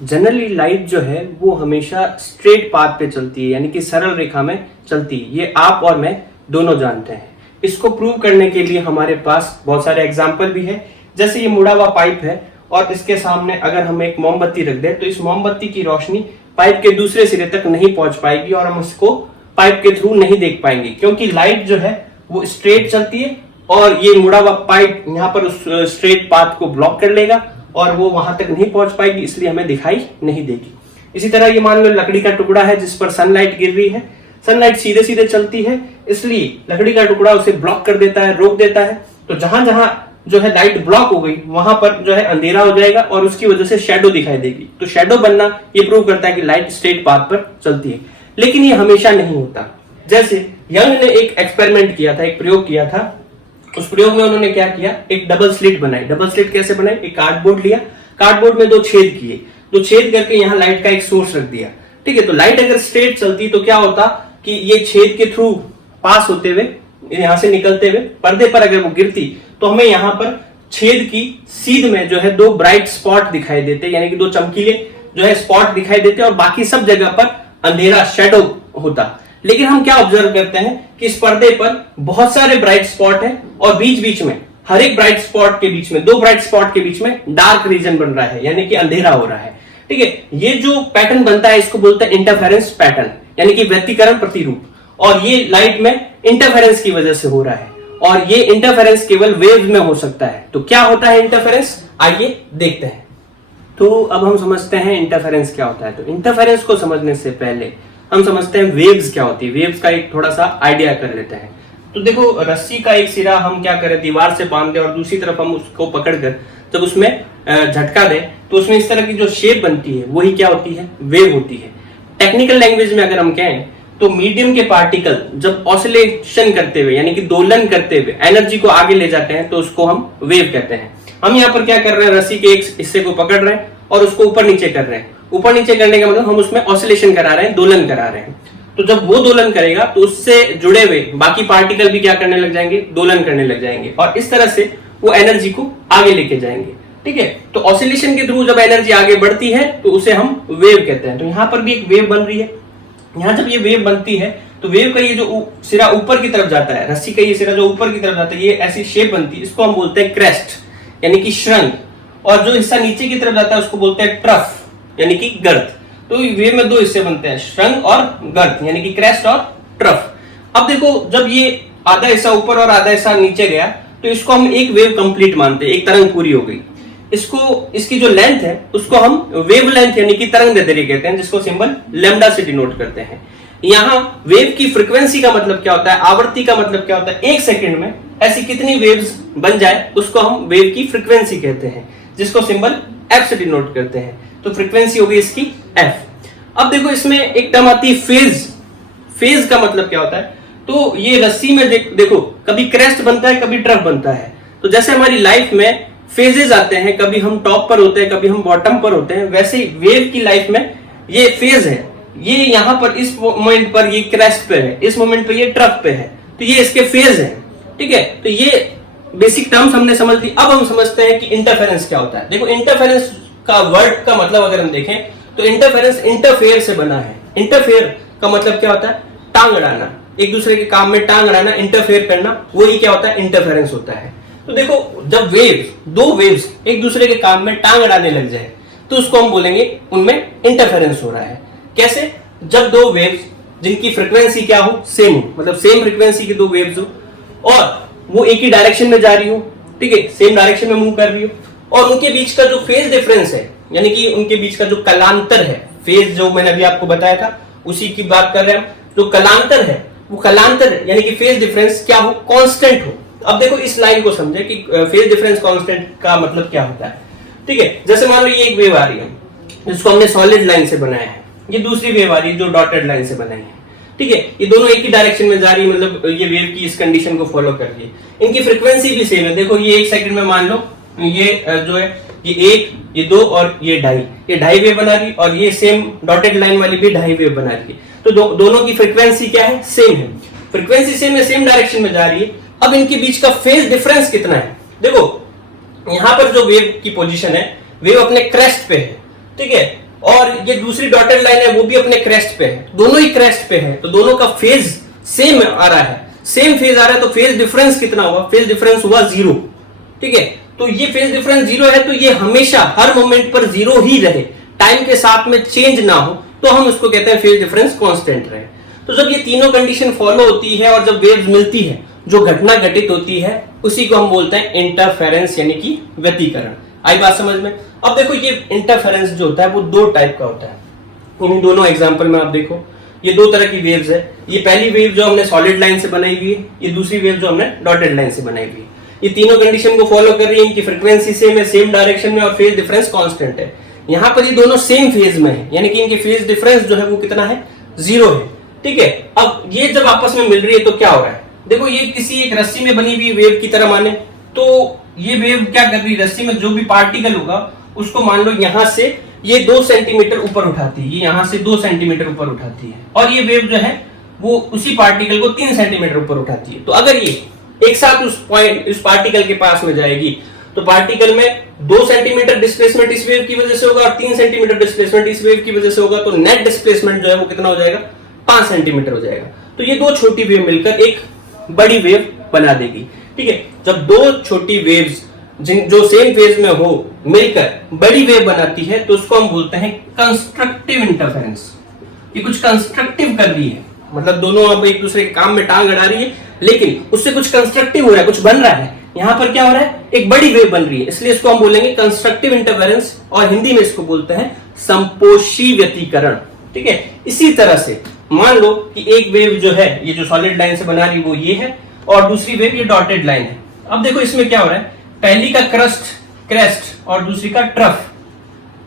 Generally light जो है वो हमेशा स्ट्रेट पाथ पे चलती है, यानी कि सरल रेखा में चलती है। ये आप और मैं दोनों जानते हैं। इसको प्रूव करने के लिए हमारे पास बहुत सारे एग्जाम्पल भी है। जैसे ये मुड़ा हुआ पाइप है और इसके सामने अगर हम एक मोमबत्ती रख दें तो इस मोमबत्ती की रोशनी पाइप के दूसरे सिरे तक नहीं पहुंच पाएगी और हम इसको पाइप के थ्रू नहीं देख पाएंगे, क्योंकि लाइट जो है वो स्ट्रेट चलती है और ये मुड़ा हुआ पाइप यहाँ पर उस स्ट्रेट पाथ को ब्लॉक कर लेगा और वो वहां तक नहीं पहुंच पाएगी, इसलिए हमें दिखाई नहीं देगी। इसी तरह ये मान लो लकड़ी का टुकड़ा है जिस पर सनलाइट गिर रही है। सनलाइट सीधे सीधे चलती है, इसलिए लकड़ी का टुकड़ा उसे ब्लॉक कर देता है, रोक देता है। तो जहां जहां जो है लाइट ब्लॉक हो गई वहां पर जो है अंधेरा हो जाएगा और उसकी वजह से शैडो दिखाई देगी। तो शैडो बनना ये प्रूव करता है कि लाइट स्ट्रेट पाथ पर चलती है। लेकिन ये हमेशा नहीं होता। जैसे यंग ने एक एक्सपेरिमेंट किया था, एक प्रयोग किया था। उस प्रयोग में उन्होंने क्या किया, एक डबल स्लिट बनाई। डबल स्लिट कैसे बनाई, एक कार्डबोर्ड लिया, कार्डबोर्ड में 2 छेद किए, 2 छेद करके यहाँ लाइट का एक सोर्स रख दिया। ठीक है, तो लाइट अगर स्ट्रेट चलती तो क्या होता कि ये छेद के थ्रू पास होते हुए यहां से निकलते हुए पर्दे पर अगर वो गिरती तो हमें यहाँ पर छेद की सीध में जो है 2 ब्राइट स्पॉट दिखाई देते, यानी कि 2 चमकीले जो है स्पॉट दिखाई देते और बाकी सब जगह पर अंधेरा शैडो होता। लेकिन हम क्या ऑब्जर्व करते हैं कि इस पर्दे पर बहुत सारे ब्राइट स्पॉट हैं और बीच बीच में हर एक ब्राइट स्पॉट के बीच में 2 ब्राइट स्पॉट के बीच में डार्क रीजन बन रहा है, यानी कि अंधेरा हो रहा है। ठीक है, ये जो पैटर्न बनता है इसको बोलते हैं इंटरफेरेंस पैटर्न, यानी कि व्यतिकरण प्रतिरूप। और ये लाइट में इंटरफेरेंस की वजह से हो रहा है और ये इंटरफेरेंस केवल वेव में हो सकता है। तो क्या होता है इंटरफेरेंस, आइए देखते हैं। तो अब हम समझते हैं इंटरफेरेंस क्या होता है। तो इंटरफेरेंस को समझने से पहले हम समझते हैं वेव्स क्या होती है। वेव्स का एक थोड़ा सा आइडिया कर लेते हैं। तो देखो, रस्सी का एक सिरा हम क्या करें, दीवार से बांध दें और दूसरी तरफ हम उसको पकड़कर जब उसमें झटका दें तो उसमें इस तरह की जो शेप बनती है वही क्या होती है, वेव होती है। टेक्निकल लैंग्वेज में अगर हम कहें तो मीडियम के पार्टिकल जब ऑसिलेशन करते हुए यानी कि दोलन करते हुए एनर्जी को आगे ले जाते हैं तो उसको हम वेव कहते हैं। हम यहाँ पर क्या कर रहे हैं, रस्सी के एक हिस्से को पकड़ रहे हैं और उसको ऊपर नीचे कर रहे हैं। ऊपर नीचे करने का मतलब हम उसमें ऑसिलेशन करा रहे हैं, दोलन करा रहे हैं। तो जब वो दोलन करेगा तो उससे जुड़े हुए बाकी पार्टिकल भी क्या करने लग जाएंगे, दोलन करने लग जाएंगे और इस तरह से वो एनर्जी को आगे लेके जाएंगे। ठीक है, तो ऑसिलेशन के थ्रू जब एनर्जी आगे बढ़ती है तो उसे हम वेव कहते हैं। तो यहाँ पर भी एक वेव बन रही है। यहाँ जब ये वेव बनती है तो वेव का ये जो सिरा ऊपर की तरफ जाता है, रस्सी का ये सिरा जो ऊपर की तरफ जाता है, ये ऐसी शेप बनती है, इसको हम बोलते हैं क्रेस्ट यानी कि श्रृंग। और जो हिस्सा नीचे की तरफ जाता है उसको बोलते हैं ट्रफ यानी कि गर्त। तो वेव में 2 हिस्से बनते हैं, श्रृंग और गर्त, यानी कि क्रेस्ट और ट्रफ। अब देखो, जब ये आधा हिस्सा ऊपर और आधा हिस्सा नीचे गया तो इसको हम एक वेव कंप्लीट मानते हैं, एक तरंग पूरी हो गई। इसकी जो लेंथ है उसको हम वेव लेंथ यानी कि तरंग दैर्ध्य कहते हैं, जिसको सिंबल लैम्डा से डिनोट करते हैं। यहाँ वेव की फ्रीक्वेंसी का मतलब क्या होता है, आवृत्ति का मतलब क्या होता है, 1 सेकंड में ऐसी कितनी वेव्स बन जाए उसको हम वेव की फ्रीक्वेंसी कहते हैं, जिसको सिंबल एफ से डिनोट करते हैं। तो फ्रीक्वेंसी होगी इसकी एफ। अब देखो, इसमें एक टर्म आती है फेज। फेज का मतलब क्या होता है, तो ये रस्सी में देखो कभी क्रेस्ट बनता है, कभी ट्रफ बनता है। तो जैसे हमारी लाइफ में फेजेस आते हैं, कभी हम टॉप पर होते हैं, कभी हम बॉटम पर होते हैं, वैसे ही वेव की लाइफ में ये फेज है। ये यहाँ पर इस मोमेंट पर ये क्रेस्ट पे है, इस मोमेंट पर ये ट्रफ पे है, तो ये इसके फेज है। ठीक है, तो ये बेसिक टर्म्स हमने समझ ली। अब हम समझते हैं कि इंटरफेरेंस क्या होता है। देखो, इंटरफेरेंस का वर्ड का मतलब अगर हम देखें तो इंटरफेरेंस इंटरफेयर से बना है। इंटरफेयर का मतलब क्या होता है, टांग अड़ाना, एक दूसरे के काम में टांग अड़ाना, इंटरफेयर करना, वही क्या होता है, इंटरफेरेंस होता है। तो देखो, जब दो वेव्स एक दूसरे के काम में टांग अड़ाने लग जाए तो उसको हम बोलेंगे उनमें इंटरफेरेंस हो रहा है। कैसे, जब 2 वेव्स जिनकी फ्रीक्वेंसी क्या हो, सेम हो, मतलब सेम फ्रीक्वेंसी की 2 वेव्स हो और वो एक ही डायरेक्शन में जा रही हो, ठीक है, सेम डायरेक्शन में मूव कर रही हो, और उनके बीच का जो फेज डिफरेंस है यानी कि उनके बीच का जो कलांतर है, फेज जो मैंने अभी आपको बताया था उसी की बात कर रहे हैं हम, जो कलांतर है वो कलांतर यानी कि फेज डिफरेंस क्या हो, कांस्टेंट हो। अब देखो, इस लाइन को समझे कि फेज डिफरेंस कांस्टेंट का मतलब क्या होता है। ठीक है, जैसे मान लो ये एक वेव आ रही है जिसको हमने सॉलिड लाइन से बनाया है, ये दूसरी वेव आ रही है जो डॉटेड लाइन से बनाई है। ठीक है, ये दोनों एक ही डायरेक्शन में जा रही है, मतलब ये वेव की इस कंडीशन को फॉलो कर रही है। इनकी फ्रीक्वेंसी भी सेम है। देखो, ये 1 सेकंड में मान लो ये जो है ये 1, ये 2 और ये 2.5, ये 2.5 वेव बना रही है और ये सेम डॉटेड लाइन वाली भी 2.5 वेव बना रही है। तो दोनों की फ्रीक्वेंसी क्या है, सेम है। फ्रीक्वेंसी सेम है, सेम डायरेक्शन में जा रही है। अब इनके बीच का फेज डिफरेंस कितना है, देखो यहाँ पर जो वेव की पोजीशन है वेव अपने क्रेस्ट पे है। ठीक है, और ये दूसरी डॉटेड लाइन है वो भी अपने क्रेस्ट पे है, दोनों ही क्रेस्ट पे है, तो दोनों का फेज सेम आ रहा है, सेम फेज आ रहा है, तो फेज डिफरेंस कितना हुआ? फेज डिफरेंस हुआ 0। ठीक है, तो ये फेज डिफरेंस 0 है, तो ये हमेशा हर मोमेंट पर 0 ही रहे, टाइम के साथ में चेंज ना हो, तो हम उसको कहते हैं फेज डिफरेंस कांस्टेंट रहे। तो जब ये तीनों कंडीशन फॉलो होती है और जब वेव्स मिलती है, जो घटना घटित होती है, उसी को हम बोलते हैं इंटरफेरेंस यानी कि व्यतिकरण। आई बात समझ में? अब देखो ये इंटरफेरेंस जो होता है वो 2 टाइप का होता है। इन दोनों एग्जांपल में आप देखो, ये 2 तरह की वेव्स है। ये पहली वेव जो हमने सॉलिड लाइन से बनाई हुई है, ये दूसरी वेव जो हमने डॉटेड लाइन से बनाई हुई है। ये तीनों कंडीशन को फॉलो कर रही है, इनकी फ्रीक्वेंसी सेम है, सेम डायरेक्शन में, और फेज डिफरेंस कांस्टेंट है। यहाँ पर ये दोनों सेम फेज में है, यानी कि इनकी फेज डिफरेंस जो है वो कितना है? 0 है। ठीक है, अब ये जब आपस में मिल रही है तो क्या हो रहा है? देखो ये किसी एक रस्सी में बनी हुई वेव की तरह माने, तो ये वेव क्या कर रही है? रस्सी में जो भी पार्टिकल होगा उसको मान लो यहां से ये 2 सेंटीमीटर ऊपर उठाती है, ये यहां से 2 सेंटीमीटर ऊपर उठाती है, और ये वेव जो है वो उसी पार्टिकल को 3 सेंटीमीटर ऊपर उठाती है। तो अगर ये एक साथ उस पार्टिकल के पास में जाएगी, तो पार्टिकल में 2 सेंटीमीटर डिस्प्लेसमेंट इस वेव की वजह से होगा और 3 सेंटीमीटर डिस्प्लेसमेंट इस वेव की वजह से होगा, तो नेट डिस्प्लेसमेंट जो है वो कितना हो जाएगा? 5 सेंटीमीटर हो जाएगा। तो ये 2 छोटी वेव मिलकर एक बड़ी वेव बना देगी। ठीक है, जब 2 छोटी वेव्स जो सेम फेज में हो मिलकर बड़ी वेव बनाती है, तो उसको हम बोलते हैं कंस्ट्रक्टिव इंटरफेरेंस। ये कुछ कंस्ट्रक्टिव कर रही है, मतलब दोनों अब एक दूसरे के काम में टांग अड़ा रही है, लेकिन उससे कुछ कंस्ट्रक्टिव हो रहा है, कुछ बन रहा है। यहां पर क्या हो रहा है? एक बड़ी वेव बन रही है, इसलिए इसको हम बोलेंगे कंस्ट्रक्टिव इंटरफेरेंस, और हिंदी में इसको बोलते हैं संपोषी व्यतिकरण। ठीक है, इसी तरह से मान लो कि एक वेव जो है ये जो सॉलिड लाइन से बना रही वो ये है, और दूसरी वेव ये डॉटेड लाइन है। अब देखो इसमें क्या हो रहा है? पहली का क्रेस्ट और दूसरी का ट्रफ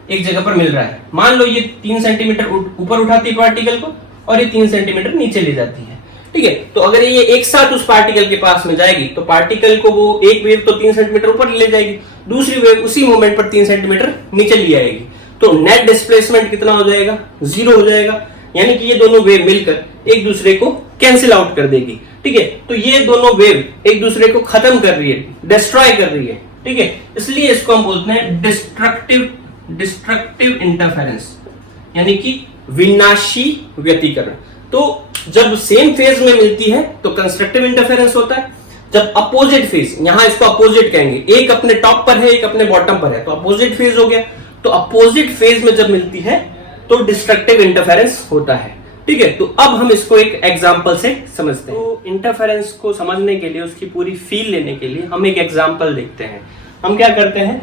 एक जगह पर मिल रहा है। मान लो ये 3 सेंटीमीटर ऊपर उठाती है पार्टिकल को, और ये 3 सेंटीमीटर नीचे ले जाती है। ठीक है, तो अगर ये एक साथ उस पार्टिकल के पास में जाएगी, तो पार्टिकल को वो एक वेव तो 3 सेंटीमीटर ऊपर ले जाएगी, दूसरी वेव उसी मोमेंट पर 3 सेंटीमीटर नीचे ले आएगी, तो नेट डिस्प्लेसमेंट कितना हो जाएगा? 0 हो जाएगा। यानी कि ये दोनों वेव मिलकर एक दूसरे को कैंसिल आउट कर देगी। ठीक है, तो ये दोनों वेव एक दूसरे को खत्म कर रही है, डिस्ट्रॉय कर रही है। ठीक है, इसलिए इसको हम बोलते हैं डिस्ट्रक्टिव इंटरफेरेंस, यानी कि विनाशी व्यतिकरण। तो जब सेम फेज में मिलती है तो कंस्ट्रक्टिव इंटरफेरेंस होता है। जब अपोजिट फेज, यहां इसको अपोजिट कहेंगे, एक अपने टॉप पर है एक अपने बॉटम पर है, तो अपोजिट फेज हो गया। तो अपोजिट फेज में जब मिलती है तो डिस्ट्रक्टिव इंटरफेरेंस होता है। ठीक है, तो अब हम इसको एक एग्जांपल से समझते हैं। तो इंटरफेरेंस को समझने के लिए, उसकी पूरी फील लेने के लिए हम एक एग्जांपल देखते हैं। हम क्या करते हैं?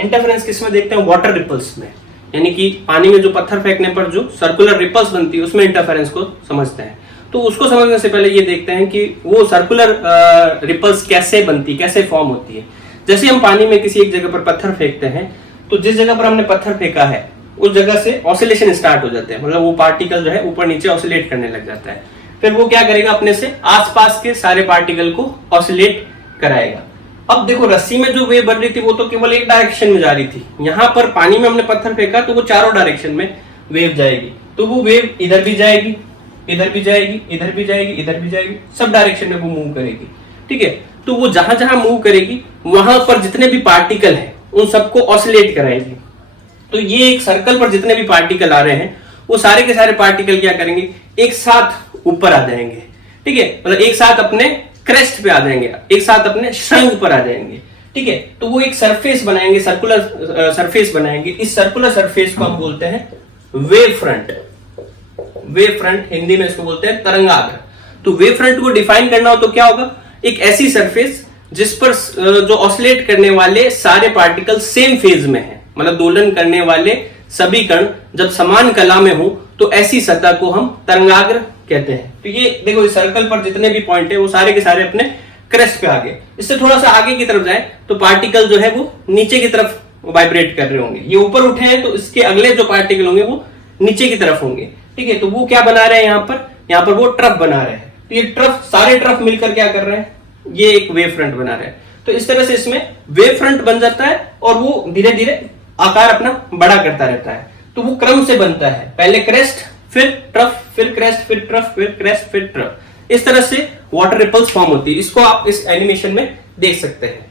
इंटरफेरेंस किसमें देखते हैं? वाटर रिपल्स में, यानी कि पानी में जो पत्थर फेंकने पर जो सर्कुलर रिपल्स बनती है उसमें इंटरफेरेंस को समझते हैं। तो उसको समझने से पहले ये देखते हैं कि वो सर्कुलर रिपल्स कैसे बनती, कैसे फॉर्म होती है। जैसे हम पानी में किसी एक जगह पर पत्थर फेंकते हैं, तो जिस जगह पर हमने पत्थर फेंका है उस जगह से ऑसिलेशन स्टार्ट हो जाते हैं, मतलब वो पार्टिकल जो है ऊपर नीचे ऑसिलेट करने लग जाता है। फिर वो क्या करेगा? अपने से आसपास के सारे पार्टिकल को ऑसिलेट कराएगा। अब देखो रस्सी में जो वेव बन रही थी वो तो केवल एक डायरेक्शन में जा रही थी, यहाँ पर पानी में हमने पत्थर फेंका तो वो चारों डायरेक्शन में वेव जाएगी। तो वो वेव इधर भी जाएगी, इधर भी जाएगी, इधर भी जाएगी, इधर भी जाएगी, सब डायरेक्शन में वो मूव करेगी। ठीक है, तो वो जहां जहां मूव करेगी वहां पर जितने भी पार्टिकल हैं उन सबको ऑसिलेट कराएगी। तो ये एक सर्कल पर जितने भी पार्टिकल आ रहे हैं वो सारे के सारे पार्टिकल क्या करेंगे? एक साथ ऊपर आ जाएंगे। ठीक है, मतलब एक साथ अपने क्रेस्ट पे आ जाएंगे, एक साथ अपने शंख पर आ जाएंगे। ठीक है, तो वो एक सरफेस बनाएंगे, सर्कुलर सरफेस बनाएंगे। इस सर्कुलर सरफेस को हम बोलते हैं wave front. Wave front Hindi में इसको बोलते हैं तरंगाग्र। तो वेव फ्रंट को डिफाइन करना हो तो क्या होगा? एक ऐसी सरफेस जिस पर जो ऑसिलेट करने वाले सारे पार्टिकल सेम फेज में है, मतलब दोलन करने वाले सभी कण जब समान कला में हो, तो ऐसी सतह को हम तरंगाग्र कहते हैं। तो ये देखो इस सर्कल पर जितने भी पॉइंट है वो सारे के सारे अपने क्रेस्ट पे आ गए। इससे थोड़ा सा आगे की तरफ जाए तो पार्टिकल जो है वो नीचे की तरफ वाइब्रेट कर रहे होंगे। ये ऊपर उठे हैं तो इसके अगले जो पार्टिकल होंगे वो नीचे की तरफ होंगे। ठीक है, तो वो क्या बना रहे हैं? यहाँ पर वो ट्रफ बना रहे हैं। तो ये ट्रफ, सारे ट्रफ मिलकर क्या कर रहे हैं? ये एक वेव फ्रंट बना रहे हैं। तो इस तरह से इसमें वेव फ्रंट बन जाता है और वो धीरे धीरे आकार अपना बड़ा करता रहता है। तो वो क्रम से बनता है, पहले क्रेस्ट, फिर ट्रफ, फिर क्रेस्ट, फिर ट्रफ, फिर क्रेस्ट, फिर ट्रफ। इस तरह से वाटर रिपल्स फॉर्म होती है। इसको आप इस एनिमेशन में देख सकते हैं।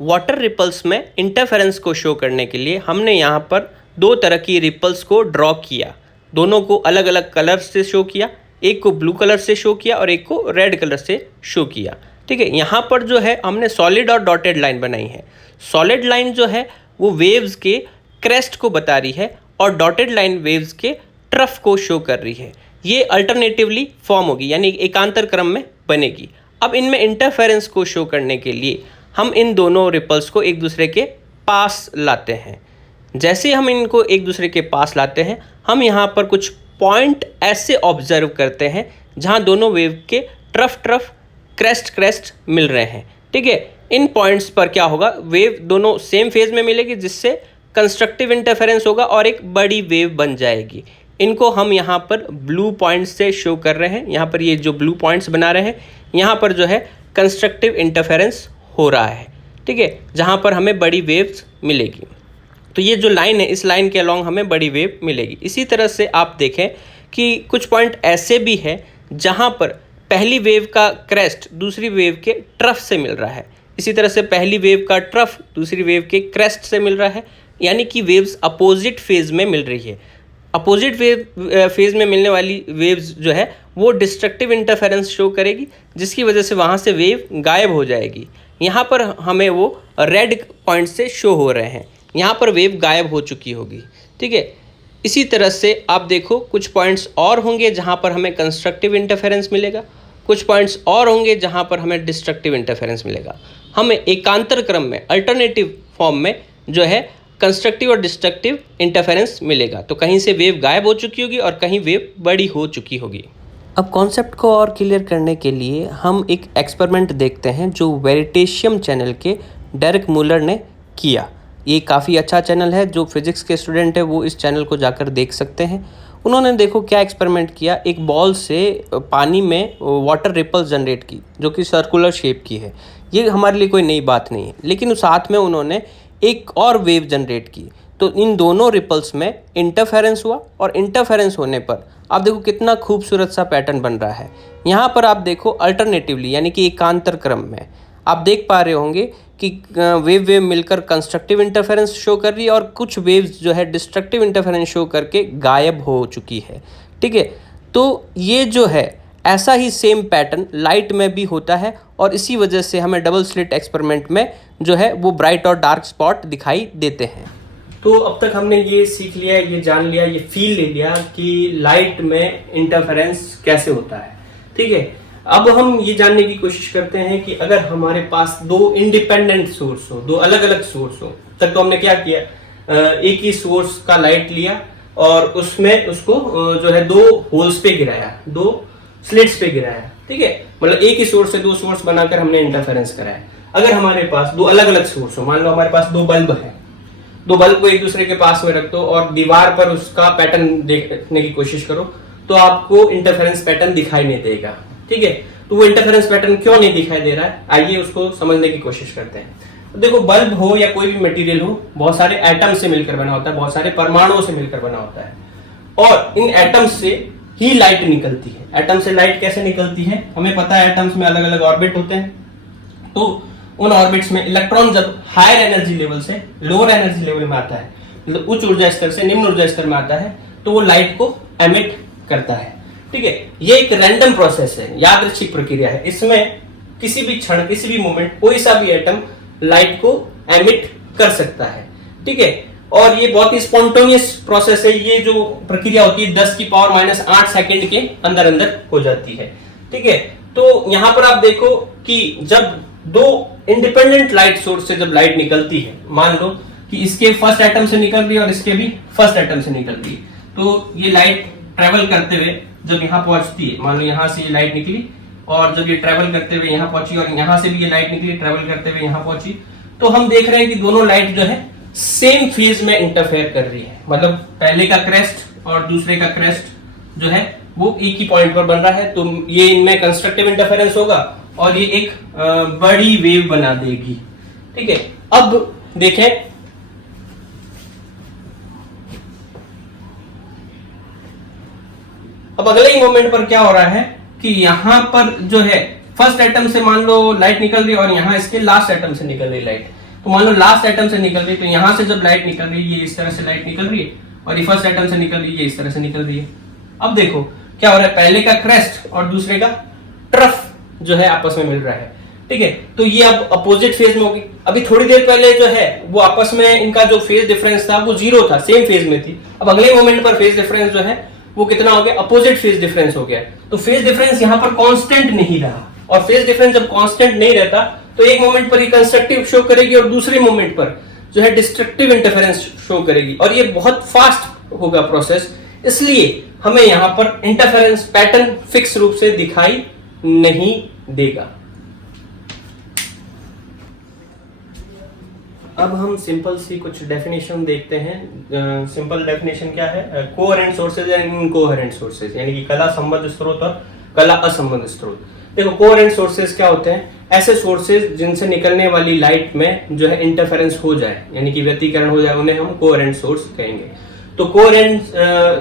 वाटर रिपल्स में इंटरफेरेंस को शो करने के लिए हमने यहाँ पर दो तरह की रिपल्स को ड्रॉ किया, दोनों को अलग अलग कलर से शो किया, एक को ब्लू कलर से शो किया और एक को रेड कलर से शो किया। ठीक है, यहाँ पर जो है हमने सॉलिड और डॉटेड लाइन बनाई है। सॉलिड लाइन जो है वो वेव्स के क्रेस्ट को बता रही है और डॉटेड लाइन वेव्स के ट्रफ को शो कर रही है। ये अल्टरनेटिवली फॉर्म होगी, यानी एकांतर क्रम में बनेगी। अब इनमें इंटरफेरेंस को शो करने के लिए हम इन दोनों रिपल्स को एक दूसरे के पास लाते हैं। जैसे हम इनको एक दूसरे के पास लाते हैं, हम यहाँ पर कुछ पॉइंट ऐसे ऑब्जर्व करते हैं जहाँ दोनों वेव के ट्रफ क्रेस्ट मिल रहे हैं। ठीक है, इन पॉइंट्स पर क्या होगा, वेव दोनों सेम फेज में मिलेगी, जिससे कंस्ट्रक्टिव इंटरफेरेंस होगा और एक बड़ी वेव बन जाएगी। इनको हम यहाँ पर ब्लू पॉइंट्स से शो कर रहे हैं। यहाँ पर ये जो ब्लू पॉइंट्स बना रहे हैं, यहाँ पर जो है कंस्ट्रक्टिव इंटरफेरेंस हो रहा है। ठीक है, जहाँ पर हमें बड़ी वेव्स मिलेगी। तो ये जो लाइन है, इस लाइन के अलॉन्ग हमें बड़ी वेव मिलेगी। इसी तरह से आप देखें कि कुछ पॉइंट ऐसे भी है जहाँ पर पहली वेव का क्रेस्ट दूसरी वेव के ट्रफ से मिल रहा है। इसी तरह से पहली वेव का ट्रफ दूसरी वेव के क्रेस्ट से मिल रहा है, यानी कि वेव्स अपोजिट फेज में मिल रही है। अपोजिट वेव फेज में मिलने वाली वेव्स जो है वो डिस्ट्रक्टिव इंटरफेरेंस शो करेगी, जिसकी वजह से वहाँ से वेव गायब हो जाएगी। यहाँ पर हमें वो रेड पॉइंट से शो हो रहे हैं, यहाँ पर वेव गायब हो चुकी होगी। ठीक है, इसी तरह से आप देखो कुछ पॉइंट्स और होंगे जहाँ पर हमें कंस्ट्रक्टिव इंटरफेरेंस मिलेगा, कुछ पॉइंट्स और होंगे जहाँ पर हमें डिस्ट्रक्टिव इंटरफेरेंस मिलेगा। हमें एकांतर क्रम में अल्टरनेटिव फॉर्म में जो है कंस्ट्रक्टिव और डिस्ट्रक्टिव इंटरफेरेंस मिलेगा। तो कहीं से वेव गायब हो चुकी होगी और कहीं वेव बड़ी हो चुकी होगी। अब कॉन्सेप्ट को और क्लियर करने के लिए हम एक एक्सपेरिमेंट देखते हैं जो वेरिटेशियम चैनल के डेरेक मूलर ने किया। ये काफ़ी अच्छा चैनल है, जो फिजिक्स के स्टूडेंट है वो इस चैनल को जाकर देख सकते हैं। उन्होंने देखो क्या एक्सपेरिमेंट किया, एक बॉल से पानी में वाटर रिपल्स जनरेट की जो कि सर्कुलर शेप की है। ये हमारे लिए कोई नई बात नहीं है, लेकिन साथ में उन्होंने एक और वेव जनरेट की। तो इन दोनों रिपल्स में इंटरफेरेंस हुआ और इंटरफेरेंस होने पर आप देखो कितना खूबसूरत सा पैटर्न बन रहा है। यहाँ पर आप देखो अल्टरनेटिवली, यानी कि एकांतर क्रम में आप देख पा रहे होंगे कि वेव मिलकर कंस्ट्रक्टिव इंटरफेरेंस शो कर रही है और कुछ वेव्स जो है डिस्ट्रक्टिव इंटरफेरेंस शो करके गायब हो चुकी है। ठीक है, तो ये जो है ऐसा ही सेम पैटर्न लाइट में भी होता है और इसी वजह से हमें डबल स्लिट एक्सपेरिमेंट में जो है वो ब्राइट और डार्क स्पॉट दिखाई देते हैं। तो अब तक हमने ये सीख लिया, ये जान लिया, ये फील ले लिया कि लाइट में इंटरफेरेंस कैसे होता है। ठीक है, अब हम ये जानने की कोशिश करते हैं कि अगर हमारे पास दो इंडिपेंडेंट सोर्स हो, दो अलग अलग सोर्स हो। तक तो हमने क्या किया, एक ही सोर्स का लाइट लिया और उसमें उसको जो है दो होल्स पे गिराया, दो स्लिट्स पे गिराया। ठीक है, मतलब एक ही सोर्स से दो सोर्स बनाकर हमने इंटरफेरेंस कराया। अगर हमारे पास दो अलग अलग सोर्स हो, मान लो हमारे पास दो बल्ब है, दो बल्ब को एक दूसरे के पास में रख दो और दीवार पर उसका पैटर्न देखने की कोशिश करो, तो आपको इंटरफेरेंस पैटर्न दिखाई नहीं देगा। ठीक है, तो वो इंटरफेरेंस पैटर्न क्यों नहीं दिखाई दे रहा है, आइए उसको समझने की कोशिश करते हैं। देखो, बल्ब हो या कोई भी मटेरियल हो, बहुत सारे एटम से मिलकर बना होता है, बहुत सारे परमाणुओं से मिलकर बना होता है और इन एटम्स से ही लाइट निकलती है। एटम से लाइट कैसे निकलती है, हमें पता है, एटम्स में अलग अलग ऑर्बिट होते हैं। तो उन ऑर्बिट्स में इलेक्ट्रॉन जब हायर एनर्जी लेवल से लोअर एनर्जी लेवल में आता है, मतलब उच्च ऊर्जा स्तर से निम्न ऊर्जा स्तर में आता है, तो वो लाइट को एमिट करता है। ठीक है, ये एक रैंडम प्रोसेस है, यादृच्छिक प्रक्रिया है। इसमें किसी भी क्षण, किसी भी मोमेंट कोई सा भी एटम लाइट को एमिट कर सकता है। ठीक है, और ये बहुत ही स्पॉन्टेनियस प्रोसेस है। ये जो प्रक्रिया होती है 10⁻⁸ सेकंड के अंदर अंदर हो जाती है। ठीक है, तो यहाँ पर आप देखो कि जब दो इंडिपेंडेंट लाइट सोर्स से जब लाइट निकलती है, मान लो कि इसके फर्स्ट एटम से निकल रही है और इसके भी फर्स्ट एटम से निकल रही है, तो ये लाइट ट्रेवल करते हुए जब यहाँ पहुंचती है, मान लो यहाँ से ये लाइट निकली और जब ये ट्रेवल करते हुए यहाँ पहुंची और यहाँ से भी ये लाइट निकली ट्रेवल करते हुए यहाँ पहुंची, तो हम देख रहे हैं कि दोनों लाइट जो है सेम फेज में इंटरफेयर कर रही है। मतलब पहले का क्रेस्ट और दूसरे का क्रेस्ट जो है वो एक ही पॉइंट पर बन रहा है, तो ये इनमें कंस्ट्रक्टिव इंटरफेरेंस होगा और ये एक बड़ी वेव बना देगी। ठीक है, अब देखें, अब अगले ही मोमेंट पर क्या हो रहा है कि यहां पर जो है फर्स्ट एटम से मान लो लाइट निकल रही है और यहां इसके लास्ट एटम से निकल रही लाइट। तो मान लो लास्ट एटम से निकल रही है, तो यहां से जब लाइट निकल रही है ये इस तरह से लाइट निकल रही है, और ये फर्स्ट एटम से निकल रही है ये इस तरह से निकल रही है। अब देखो क्या हो रहा है, पहले का क्रेस्ट और दूसरे का ट्रफ जो है आपस में मिल रहा है, ठीक है। तो ये अब अपोजिट फेज में होगी। अभी थोड़ी देर पहले जो है वो आपस में इनका जो फेज डिफरेंस था वो 0 था, सेम फेज में थी। अब अगले मोमेंट पर फेज डिफरेंस जो है वो कितना हो गया, अपोजिट फेज डिफरेंस हो गया। तो फेज डिफरेंस यहाँ पर कांस्टेंट नहीं रहा, और फेज डिफरेंस जब कांस्टेंट नहीं रहता तो एक मोमेंट पर ये कंस्ट्रक्टिव शो करेगी और दूसरे मोमेंट पर जो है डिस्ट्रक्टिव इंटरफेरेंस शो करेगी, और ये बहुत फास्ट होगा प्रोसेस, इसलिए हमें यहाँ पर इंटरफेरेंस पैटर्न फिक्स रूप से दिखाई नहीं देगा। अब हम सिंपल सी कुछ डेफिनेशन देखते हैं। सिंपल डेफिनेशन क्या है, coherent sources and incoherent sources, यानी कि कला संबद्ध स्रोत और कला असंबद्ध स्रोत। देखो कोहेरेंट सोर्सेज क्या होते हैं, ऐसे सोर्सेज जिनसे निकलने वाली लाइट में जो है इंटरफेरेंस हो जाए, यानी कि व्यतिकरण हो जाए, उन्हें हम कोहेरेंट सोर्स कहेंगे। तो कोहेरेंट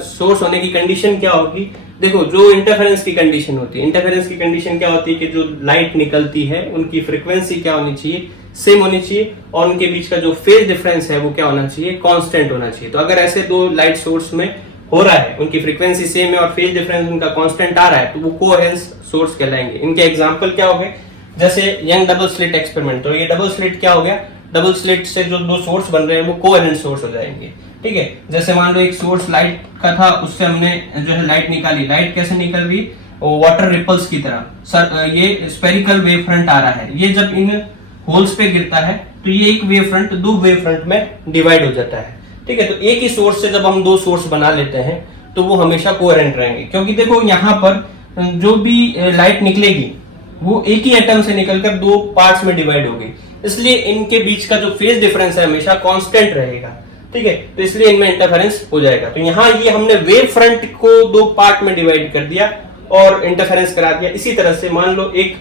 सोर्स होने की कंडीशन क्या होगी, देखो जो इंटरफेरेंस की कंडीशन होती है, इंटरफेरेंस की कंडीशन क्या होती है कि जो लाइट निकलती है उनकी फ्रीक्वेंसी क्या होनी चाहिए, सेम होनी चाहिए, और उनके बीच का जो फेज डिफरेंस है वो क्या होना चाहिए, कांस्टेंट होना चाहिए। तो अगर ऐसे दो लाइट सोर्स में हो रहा है, उनकी फ्रीक्वेंसी सेम है और फेज डिफरेंस उनका कांस्टेंट आ रहा है, तो वो कोहेरेंट सोर्स कहलाएंगे। इनके एग्जांपल क्या हो गए, जैसे यंग डबल स्लिट एक्सपेरिमेंट। तो ये डबल स्लिट क्या हो गया, डबल स्लिट से जो दो सोर्स बन रहे हैं वो कोहेरेंट सोर्स हो जाएंगे, ठीक है। जैसे मान लो एक सोर्स लाइट का था, उससे हमने जो है लाइट निकाली, लाइट कैसे निकल रही, वाटर रिपल्स की तरह। सर ये स्पेरिकल वेव फ्रंट आ रहा है, ये जब इन होल्स पे गिरता है तो ये एक वेव फ्रंट दो वेव फ्रंट में डिवाइड हो जाता है, ठीक है। तो एक ही सोर्स से जब हम दो सोर्स बना लेते हैं तो वो हमेशा कोहेरेंट रहेंगे, क्योंकि देखो यहाँ पर जो भी लाइट निकलेगी वो एक ही एटम से निकलकर दो पार्ट्स में डिवाइड होगी, इसलिए इनके बीच का जो फेज डिफरेंस है हमेशा कांस्टेंट रहेगा, ठीक है। तो इसलिए इनमें इंटरफेरेंस हो जाएगा। तो यहाँ ये हमने वेव फ्रंट को दो पार्ट में डिवाइड कर दिया और इंटरफेरेंस करा दिया। इसी तरह से मान लो एक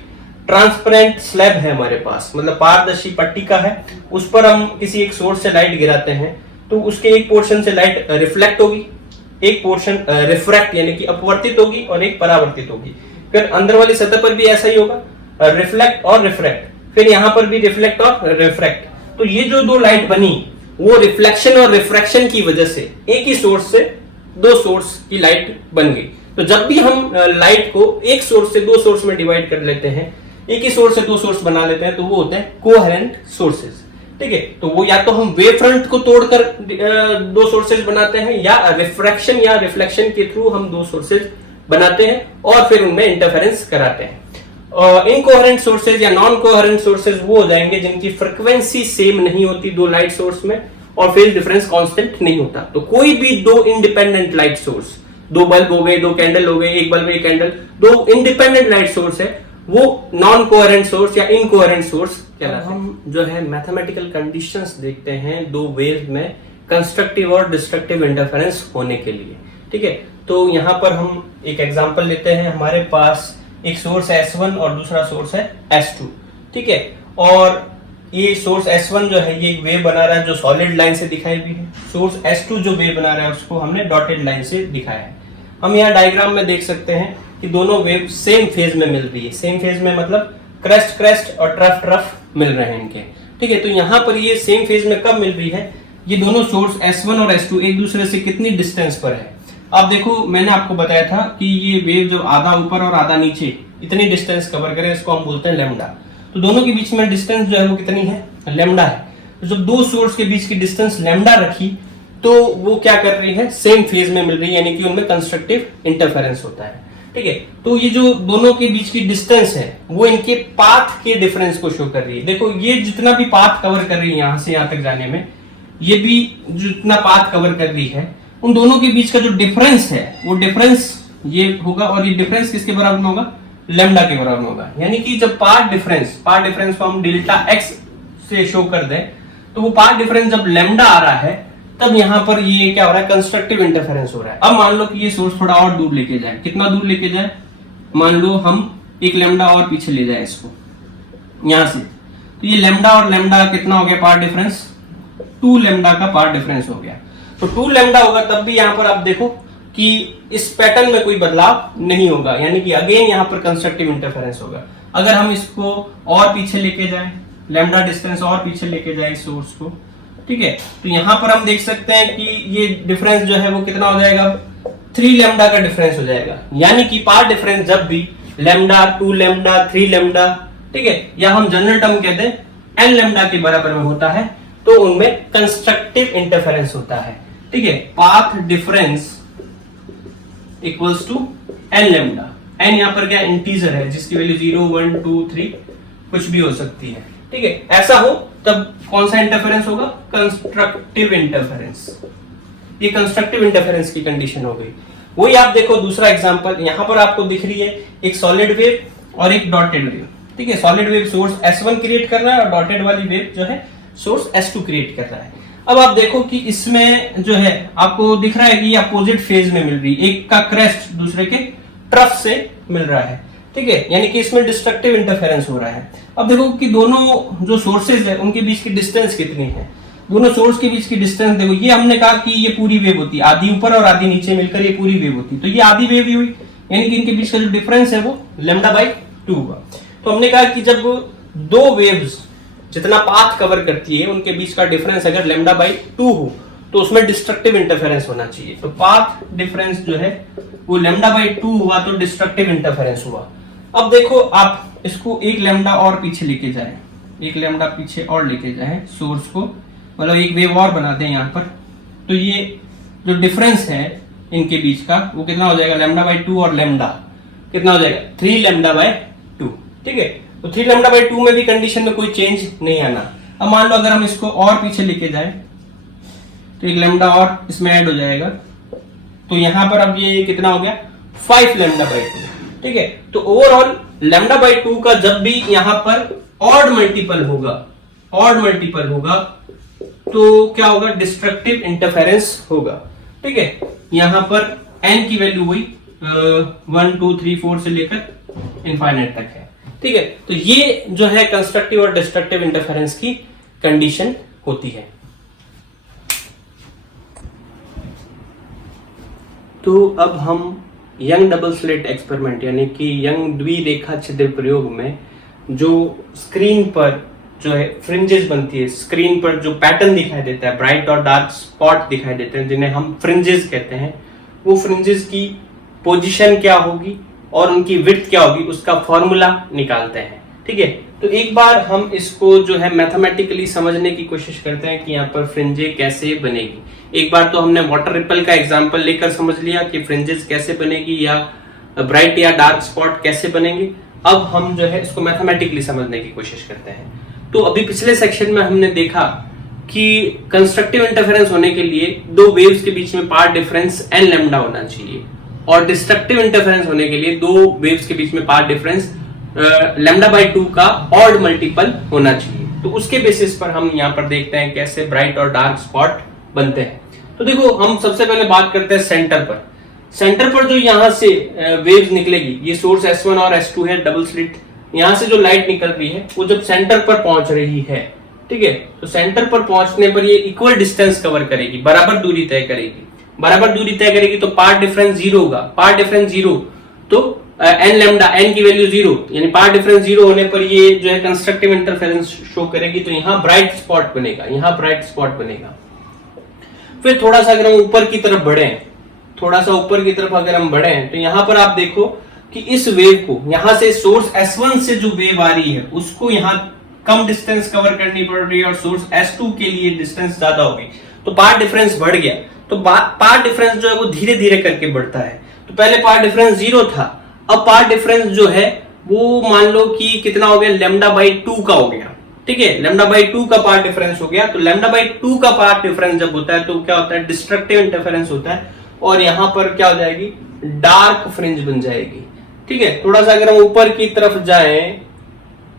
ट्रांसपेरेंट स्लैब है हमारे पास, मतलब पारदर्शी पट्टी का है, उस पर हम किसी एक सोर्स से लाइट गिराते हैं तो उसके एक पोर्शन से लाइट रिफ्लेक्ट होगी, एक पोर्शन रिफ्रैक्ट यानी कि अपवर्तित होगी और एक परावर्तित होगी। फिर अंदर वाली सतह पर भी ऐसा ही होगा, रिफ्लेक्ट और रिफ्रैक्ट, फिर यहाँ पर भी रिफ्लेक्ट और रिफ्रैक्ट। तो ये जो दो लाइट बनी वो रिफ्लेक्शन और रिफ्रैक्शन की वजह से एक ही सोर्स से दो सोर्स की लाइट बन गई। तो जब भी हम लाइट को एक सोर्स से दो सोर्स में डिवाइड कर लेते हैं, एक ही सोर्स से दो सोर्स बना लेते हैं, तो वो होते हैं कोहेरेंट सोर्सेज, ठीक है। तो वो या तो हम वेव फ्रंट को तोड़कर दो सोर्सेज बनाते हैं, या रिफ्रैक्शन या रिफ्लेक्शन के थ्रू हम दो सोर्सेज बनाते हैं और फिर उनमें इंटरफेरेंस कराते हैं। इनकोहेरेंट सोर्सेज या नॉन कोहेरेंट सोर्सेज वो हो जाएंगे जिनकी फ्रीक्वेंसी सेम नहीं होती दो लाइट सोर्स में और फेज डिफरेंस कांस्टेंट नहीं होता। तो कोई भी दो इंडिपेंडेंट लाइट सोर्स, दो बल्ब हो गए, दो कैंडल हो गए, एक बल्ब एक कैंडल, दो इंडिपेंडेंट लाइट सोर्स है, वो नॉन कोहेरेंट सोर्स या इनकोहेरेंट सोर्स कहलाते हैं। हम जो है मैथमेटिकल कंडीशंस देखते हैं दो वेव में कंस्ट्रक्टिव और डिस्ट्रक्टिव इंटरफेरेंस होने के लिए, ठीक है। तो यहाँ पर हम एक एग्जांपल लेते हैं, हमारे पास एक सोर्स S1 और दूसरा सोर्स है S2, ठीक है। और ये सोर्स S1 जो है ये एक वेव बना रहा है जो सॉलिड लाइन से दिखाई भी है, सोर्स S2 जो वेव बना रहा है उसको हमने डॉटेड लाइन से दिखाया है। हम यहाँ डायग्राम में देख सकते हैं कि दोनों वेव सेम फेज में मिल रही है, सेम फेज में मतलब क्रेस्ट क्रेस्ट और ट्रफ ट्रफ मिल रहे हैं इनके, ठीक है। तो यहाँ पर ये सेम फेज में कब मिल रही है, ये दोनों सोर्स S1 और S2 एक दूसरे से कितनी डिस्टेंस पर है। अब देखो मैंने आपको बताया था कि ये वेव जो आधा ऊपर और आधा नीचे इतनी डिस्टेंस कवर करे इसको हम बोलते हैं लैम्डा। तो दोनों के बीच में डिस्टेंस जो है वो कितनी है, लैम्डा है। तो जब दो सोर्स के बीच की डिस्टेंस लैम्डा रखी तो वो क्या कर रही है, सेम फेज में मिल रही है, यानी कि उनमें कंस्ट्रक्टिव इंटरफेरेंस होता है, ठीक है। तो ये जो दोनों के बीच की डिस्टेंस है वो इनके पाथ के डिफरेंस को शो कर रही है। देखो ये जितना भी पाथ कवर कर रही है यहाँ से यहाँ तक जाने में, ये भी जितना पाथ कवर कर रही है, उन दोनों के बीच का जो डिफरेंस है वो डिफरेंस ये होगा, और ये डिफरेंस किसके बराबर में होगा, लैम्डा के बराबर में होगा। यानी कि जब पाथ डिफरेंस को हम डेल्टा एक्स से शो कर दें तो वो पाथ डिफरेंस जब लैम्डा आ रहा है तब यहाँ पर ये क्या हो रहा है, कंस्ट्रक्टिव इंटरफेरेंस हो रहा है। अब मान लो कि ये सोर्स थोड़ा और दूर लेके जाए, कितना दूर लेके जाए, मान लो हम एक लैम्डा और पीछे ले जाए इसको यहां से, तो ये लैम्डा और लैम्डा कितना हो गया पाथ डिफरेंस, 2 लैम्डा का पाथ डिफरेंस हो गया। तो 2 लैम्डा होगा तब भी यहाँ पर आप देखो कि इस पैटर्न में कोई बदलाव नहीं होगा, यानी कि अगेन यहाँ पर कंस्ट्रक्टिव इंटरफेरेंस होगा। अगर हम इसको और पीछे लेके जाएं, लेमडा डिस्टेंस और पीछे लेके जाए इस सोर्स को, ठीक है। तो यहां पर हम देख सकते हैं कि ये डिफरेंस जो है वो कितना हो जाएगा, 3 लेमडा का डिफरेंस हो जाएगा। यानी कि पाथ डिफरेंस जब भी लेमडा, 2 लेमडा, 3 लेमडा, ठीक है, या हम जनरल टर्म कहते हैं एन लेमडा के बराबर में होता है, तो उनमें कंस्ट्रक्टिव इंटरफेरेंस होता है, ठीक है। Path difference equals to n lambda. N यहां पर क्या इंटीजर है जिसकी वैल्यू 0, 1, 2, 3 कुछ भी हो सकती है, ठीक है। ऐसा हो तब कौन सा इंटरफेरेंस होगा, कंस्ट्रक्टिव इंटरफेरेंस। ये कंस्ट्रक्टिव इंटरफेरेंस की कंडीशन हो गई। वही आप देखो दूसरा एग्जांपल, यहां पर आपको दिख रही है एक सॉलिड वेव और एक डॉटेड वेव, ठीक है। Solid wave source S1 create कर रहा है और डॉटेड वाली वेव जो है सोर्स S2 क्रिएट कर रहा है। अब आप देखो कि इसमें जो है आपको दिख रहा है कि ये अपोजिट फेज में मिल रही है, एक का क्रेस्ट दूसरे के ट्रफ से मिल रहा है, ठीक है। यानी कि इसमें डिस्ट्रक्टिव इंटरफेरेंस हो रहा है। अब देखो कि दोनों जो सोर्सेज है उनके बीच की डिस्टेंस कितनी है, दोनों सोर्स के बीच की डिस्टेंस देखो, ये हमने कहा कि ये पूरी वेव होती है, आधी ऊपर और आधी नीचे मिलकर ये पूरी वेव होती है, तो ये आधी वेव ही हुई, यानी कि इनके बीच का जो डिफरेंस है वो λ/2 हुआ। तो हमने कहा कि जब दो वेव्स जितना पाथ कवर करती है उनके बीच का डिफरेंस अगर λ/2 हो तो उसमें डिस्ट्रक्टिव इंटरफेरेंस होना चाहिए। तो पाथ डिफरेंस जो है वो λ/2 हुआ तो डिस्ट्रक्टिव इंटरफेरेंस हुआ। अब देखो आप इसको एक लैम्डा और पीछे लेके जाए, एक लैम्डा पीछे और लेके जाए सोर्स को, मतलब एक वेव और बना दें यहाँ पर, तो ये जो डिफरेंस है इनके बीच का वो कितना हो जाएगा, λ/2 और लैम्डा कितना हो जाएगा, 3 λ/2, ठीक है। तो 3 λ/2 में भी कंडीशन में कोई चेंज नहीं आना। अब मान लो अगर हम इसको और पीछे लेके जाए तो एक लैम्डा और इसमें ऐड हो जाएगा, तो यहां पर अब ये कितना हो गया, 5 λ/2, ठीक है। तो ओवरऑल λ/2 का जब भी यहां पर ऑड मल्टीपल होगा तो क्या होगा, डिस्ट्रक्टिव इंटरफेरेंस होगा, ठीक है। यहां पर n की वैल्यू हुई 1, 2, 3, 4 से लेकर इनफाइनाइट तक है, ठीक है। तो ये जो है कंस्ट्रक्टिव और डिस्ट्रक्टिव इंटरफेरेंस की कंडीशन होती है। तो अब हम यंग डबल स्लिट एक्सपेरिमेंट यानी कि यंग द्विरेखा छिद्र प्रयोग में जो स्क्रीन पर जो है फ्रिंजेस बनती है, स्क्रीन पर जो पैटर्न दिखाई देता है, ब्राइट और डार्क स्पॉट दिखाई देते हैं जिन्हें हम फ्रिंजेस कहते हैं, वो फ्रिंजेस की पोजीशन क्या होगी और उनकी विड्थ क्या होगी उसका फॉर्मूला निकालते हैं, ठीक है। तो एक बार हम इसको जो है मैथमेटिकली समझने की कोशिश करते हैं कि यहाँ पर फ्रिंजे कैसे बनेगी। एक बार तो हमने वाटर रिपल का एग्जांपल लेकर समझ लिया कि फ्रिंजेस कैसे बनेगी या ब्राइट या डार्क स्पॉट कैसे बनेंगे। अब हम जो है इसको मैथमेटिकली समझने की कोशिश करते हैं। तो अभी पिछले सेक्शन में हमने देखा कि कंस्ट्रक्टिव इंटरफेरेंस होने के लिए दो वेव्स के बीच में पाथ डिफरेंस n लैम्डा होना चाहिए और डिस्ट्रक्टिव इंटरफेरेंस होने के लिए दो वेव्स के बीच में पाथ डिफरेंस λ/2 का ऑड मल्टीपल होना चाहिए। तो उसके बेसिस पर हम यहाँ पर देखते हैं कैसे ब्राइट और डार्क स्पॉट बनते हैं। तो देखो हम सबसे पहले बात करते हैं सेंटर पर जो यहाँ से वेव्स निकलेगी, ये सोर्स S1 और S2 है डबल स्लिट, यहाँ से जो लाइट निकल रही है वो जब सेंटर पर पहुंच रही है, ठीक है, तो सेंटर पर पहुंचने पर ये इक्वल डिस्टेंस कवर करेगी, बराबर दूरी तय करेगी, तो पाथ डिफरेंस 0 होगा। पाथ डिफरेंस 0 तो n लैम्डा, n की वैल्यू 0, यानी पाथ डिफरेंस 0 होने पर ये जो है कंस्ट्रक्टिव इंटरफेरेंस शो करेगी। तो यहाँ ब्राइट स्पॉट बनेगा, फिर थोड़ा सा अगर हम ऊपर की तरफ अगर हम बढ़े तो यहाँ पर आप देखो कि इस वेव को यहाँ से सोर्स S1 से जो वेव आ रही है उसको यहाँ कम डिस्टेंस कवर करनी पड़ रही है और सोर्स S2 के लिए डिस्टेंस ज्यादा होगी, तो पाथ डिफरेंस बढ़ गया। तो पाथ डिफरेंस जो है वो धीरे धीरे करके बढ़ता है। तो पहले पाथ डिफरेंस 0 था, अब पाथ डिफरेंस जो है वो मान लो कि कितना हो गया, λ/2 का हो गया, ठीक है, λ/2 का पाथ डिफरेंस हो गया। तो λ/2 का पाथ डिफरेंस जब होता है तो क्या होता है, डिस्ट्रक्टिव इंटरफेरेंस होता है और यहाँ पर क्या हो जाएगी, डार्क फ्रिंज बन जाएगी, ठीक है। थोड़ा सा अगर हम ऊपर की तरफ जाएं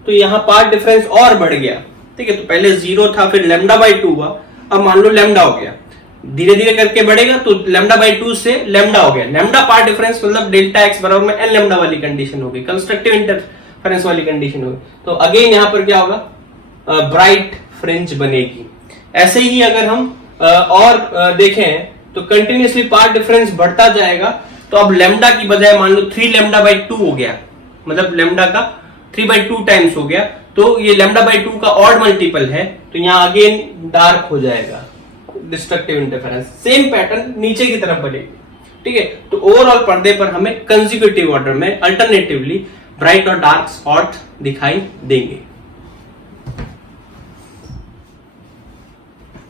तो यहाँ पाथ डिफरेंस और बढ़ गया, ठीक है। तो पहले 0 था, फिर λ/2 हुआ, अब मान लो लैम्डा हो गया, धीरे धीरे करके बढ़ेगा तो λ/2 से लैम्डा हो गया। लैम्डा पाथ डिफरेंस मतलब डेल्टा x बराबर में n लैम्डा वाली कंडीशन होगी, कंस्ट्रक्टिव इंटरफेरेंस वाली कंडीशन होगी। तो अगेन यहाँ पर क्या होगा, ब्राइट फ्रिंज बनेगी। ऐसे ही अगर हम और देखें तो कंटिन्यूअसली पाथ डिफरेंस बढ़ता जाएगा। तो अब लैम्डा की बजाय मान लो 3 λ/2 हो गया, मतलब लैम्डा का 3/2 टाइम्स हो गया। तो ये λ/2 का ऑड मल्टीपल है, तो यहाँ अगेन डार्क हो जाएगा, डिस्ट्रक्टिव इंटरफेरेंस। सेम पैटर्न नीचे की तरफ बनेगी, ठीक है। तो ओवरऑल पर्दे पर हमें कंसेक्यूटिव ऑर्डर में अल्टरनेटिवली ब्राइट और डार्क स्पॉट दिखाई देंगे।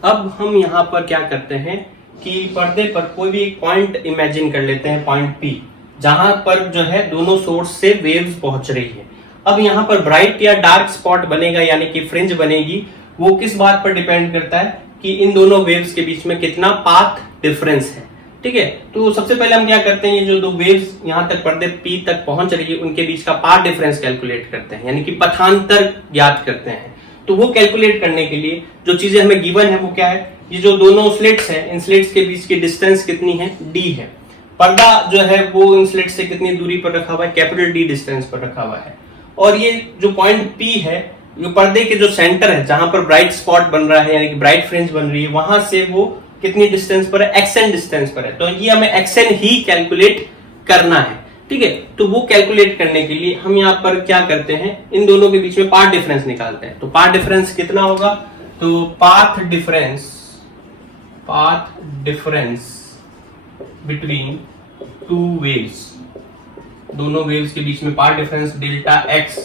अब हम यहां पर क्या करते हैं कि पर्दे पर कोई भी एक पॉइंट इमेजिन कर लेते हैं, पॉइंट P, जहां पर जो है दोनों सोर्स से वेव्स पहुंच रही है। अब यहां पर ब्राइट या डार्क स्पॉट बनेगा, यानी कि फ्रिंज बनेगी, वो किस बात पर डिपेंड करता है कि इन दोनों वेव्स के बीच में कितना पाथ डिफरेंस है, ठीक है। तो सबसे पहले हम क्या करते हैं, ये जो दो वेव्स यहां तक पर्दे P तक पहुंच रही है, उनके बीच का पाथ डिफरेंस कैलकुलेट करते हैं, यानी कि पथांतर ज्ञात करते हैं। तो वो कैलकुलेट करने के लिए जो चीजें हमें गिवन है वो क्या है, ये जो दोनों स्लिट्स हैं, इन स्लिट्स के बीच की डिस्टेंस कितनी है, D है। पर्दा जो है वो इन स्लिट्स से कितनी दूरी पर रखा हुआ है, कैपिटल D डिस्टेंस पर रखा हुआ है। और ये जो पॉइंट P है, जो पर्दे के जो सेंटर है, जहां पर ब्राइट स्पॉट बन रहा है, यानी कि ब्राइट फ्रिंज बन रही है, वहां से वो कितनी डिस्टेंस पर है, xn डिस्टेंस पर है। तो ये हमें xn ही कैलकुलेट करना है, ठीक है। तो वो कैलकुलेट करने के लिए हम यहाँ पर क्या करते हैं, इन दोनों के बीच में पाथ डिफरेंस निकालते हैं। तो पाथ डिफरेंस कितना होगा, तो path difference between two waves, दोनों वेव्स के बीच में पाथ डिफरेंस डेल्टा x।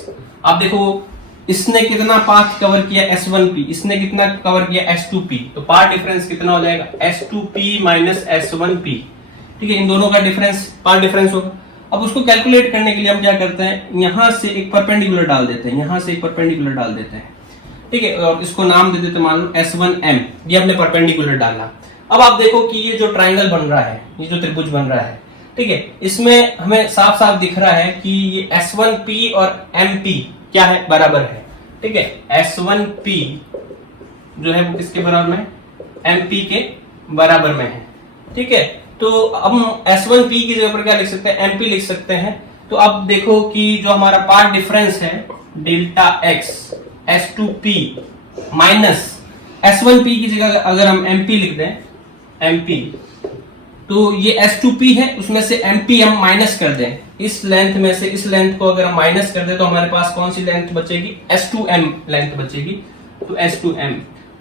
अब देखो इसने कितना पाथ कवर किया, S1p, इसने कितना कवर किया, S2p, तो पाथ डिफरेंस कितना हो जाएगा, S2p माइनस S1p, ठीक है। इन दोनों का डिफरेंस पाथ डिफरेंस होगा। अब उसको कैलकुलेट करने के लिए हम क्या करते हैं, यहां से एक परपेंडिकुलर डाल देते हैं, यहां से एक परपेंडिकुलर डाल देते हैं, ठीक है। और इसको नाम दे देते हैं मान लो S1m, ये हमने परपेंडिकुलर डाला। अब आप देखो कि ये जो ट्राइंगल बन रहा है, ये जो त्रिभुज बन रहा है, ठीक है, इसमें हमें साफ साफ दिख रहा है कि ये S1p और MP क्या है, बराबर है, ठीक है। S1p जो है वो किसके बराबर में, MP के बराबर में है, ठीक है। तो अब S1p की जगह पर क्या लिख सकते हैं, MP लिख सकते हैं। तो अब देखो कि जो हमारा पाथ डिफरेंस है delta x S2p minus S1p की जगह अगर हम MP लिख दें, MP, तो ये S2p है, उसमें से MP हम माइनस कर दें, इस लेंथ में से इस लेंथ को अगर हम माइनस कर दें तो हमारे पास कौन सी लेंथ बचेगी, S2m लेंथ बचेगी, तो S2m।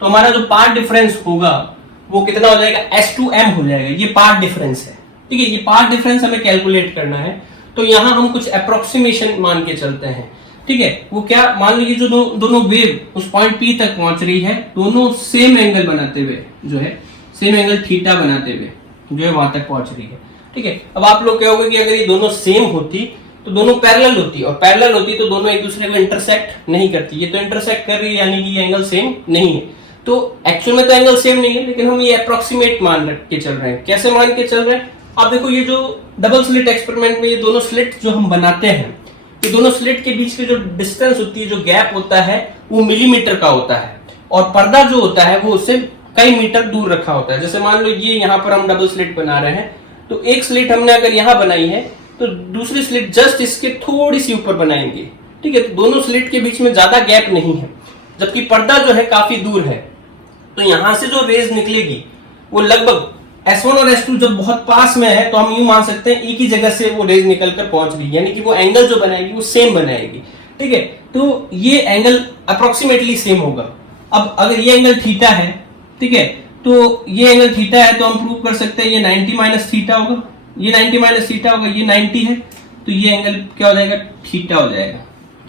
तो हमारा जो पाथ डिफरेंस होगा वो कितना हो जाएगा, S2m हो जाएगा। ये पाथ डिफरेंस है, ठीक है। ये पाथ डिफरेंस हमें कैलकुलेट करना है। तो यहां हम कुछ अप्रोक्सीमेशन मान के चलते हैं, ठीक है। वो क्या, मान लीजिए जो दोनों वेव उस पॉइंट P तक पहुंच रही है, दोनों सेम एंगल बनाते हुए, जो है सेम एंगल थीटा बनाते हुए जो है वहां तक पहुंच रही है, ठीक है। अब आप लोग कहोगे कि अगर ये दोनों सेम होती तो दोनों पैरेलल होती, और पैरेलल होती तो दोनों एक दूसरे को इंटरसेक्ट नहीं करती। ये तो इंटरसेक्ट कर रही है, यानी कि ये एंगल सेम नहीं है। तो एक्चुअल में तो एंगल सेम नहीं है, लेकिन हम ये अप्रोक्सीमेट मान के चल रहे हैं। कैसे मान के चल रहे हैं, आप देखो ये जो डबल स्लिट एक्सपेरिमेंट में ये दोनों स्लिट जो हम बनाते हैं, ये दोनों स्लिट के बीच की जो डिस्टेंस होती है, जो गैप होता है, वो मिलीमीटर का होता है, और पर्दा जो होता है वो उससे कई मीटर दूर रखा होता है। जैसे मान लो ये यहाँ पर हम डबल स्लिट बना रहे हैं, तो एक स्लिट हमने अगर यहाँ बनाई है तो दूसरी स्लिट जस्ट इसके थोड़ी सी ऊपर बनाएंगे, ठीक है। तो दोनों स्लिट के बीच में ज्यादा गैप नहीं है, जबकि पर्दा जो है काफी दूर है। तो यहां से जो रेज निकलेगी वो लगभग S1 और S2 जब बहुत पास में है, तो हम यूं मान सकते हैं एक ही जगह से वो रेज निकलकर पहुंच रही है, यानी कि वो एंगल जो बनाएगी वो सेम बनाएगी, ठीक है। तो ये एंगल अप्रोक्सीमेटली सेम होगा। अब अगर ये एंगल थीटा है, ठीक है, तो ये एंगल थीटा है, तो हम प्रूव कर सकते हैं ये 90 माइनस थीटा होगा, ये 90 माइनस थीटा होगा, ये 90 है, तो ये एंगल क्या हो जाएगा, थीटा हो जाएगा।